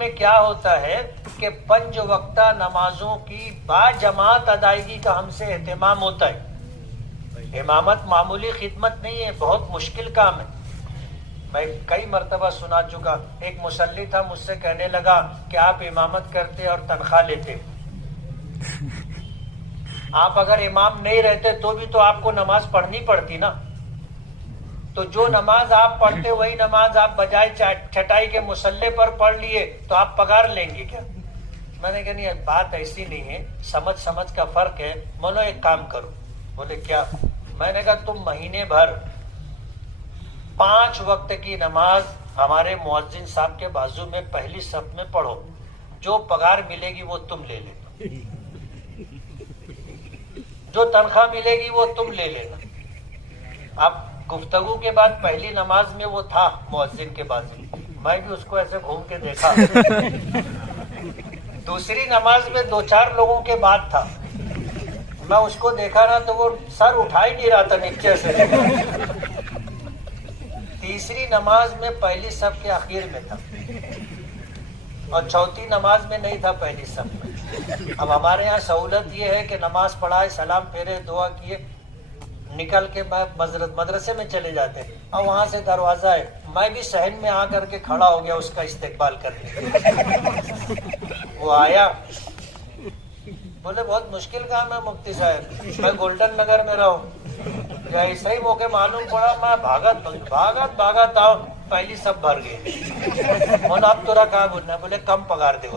میں کیا ہوتا ہے کہ 5 وقتہ نمازوں کی باجماعت ادائیگی کا ہم سے اہتمام ہوتا ہے. امامت معمولی خدمت نہیں ہے، بہت مشکل کام ہے. میں کئی مرتبہ سنا چکا، ایک مصلی تھا مجھ سے کہنے لگا کہ آپ امامت کرتے اور تنخواہ لیتے، آپ اگر امام نہیں رہتے تو بھی تو آپ کو نماز پڑھنی پڑتی نا، تو جو نماز آپ پڑھتے وہی نماز آپ بجائے چھٹائی کے مصلی پر پڑھ لیے تو آپ پگار لیں گے کیا؟ میں نے کہا نہیں، بات ایسی نہیں ہے، سمجھ کا فرق ہے. بولو ایک کام کرو. بولے کیا؟ میں نے کہا تم مہینے بھر 5 وقت کی نماز ہمارے مؤذن صاحب کے بازو میں پہلی صف میں پڑھو، جو پگار ملے گی وہ تم لے لینا، جو تنخواہ ملے گی وہ تم لے لینا. اب گفتگو کے بعد پہلی نماز میں وہ تھا مؤذن کے بازو، میں بھی اس کو ایسے گھوم کے دیکھا. دوسری نماز میں 2-4 لوگوں کے بعد تھا، میں اس کو دیکھا نا تو وہ سر اٹھا ہی نہیں رہا تھا نیچے سے. تیسری نماز میں پہلی صف کے آخر میں تھا اور چوتھی نماز میں نہیں تھا پہلی صف میں. اب ہمارے یہاں سہولت یہ ہے کہ نماز پڑھائے، سلام پھیرے، دعا کیے، نکل کے مدرسے میں چلے جاتے. اور وہاں سے دروازہ ہے، میں بھی صحن میں آ کر کے کھڑا ہو گیا اس کا استقبال کرنے. وہ آیا، بولے بہت مشکل کام ہے مفتی صاحب، میں گولڈن نگر میں رہوں، ایسا ہی موقع معلوم پڑا، میں بھاگت آؤ، پہلی سب بھر گئی. بولا اب تورا کہاں بولنا ہے؟ بولے کم پگار دے.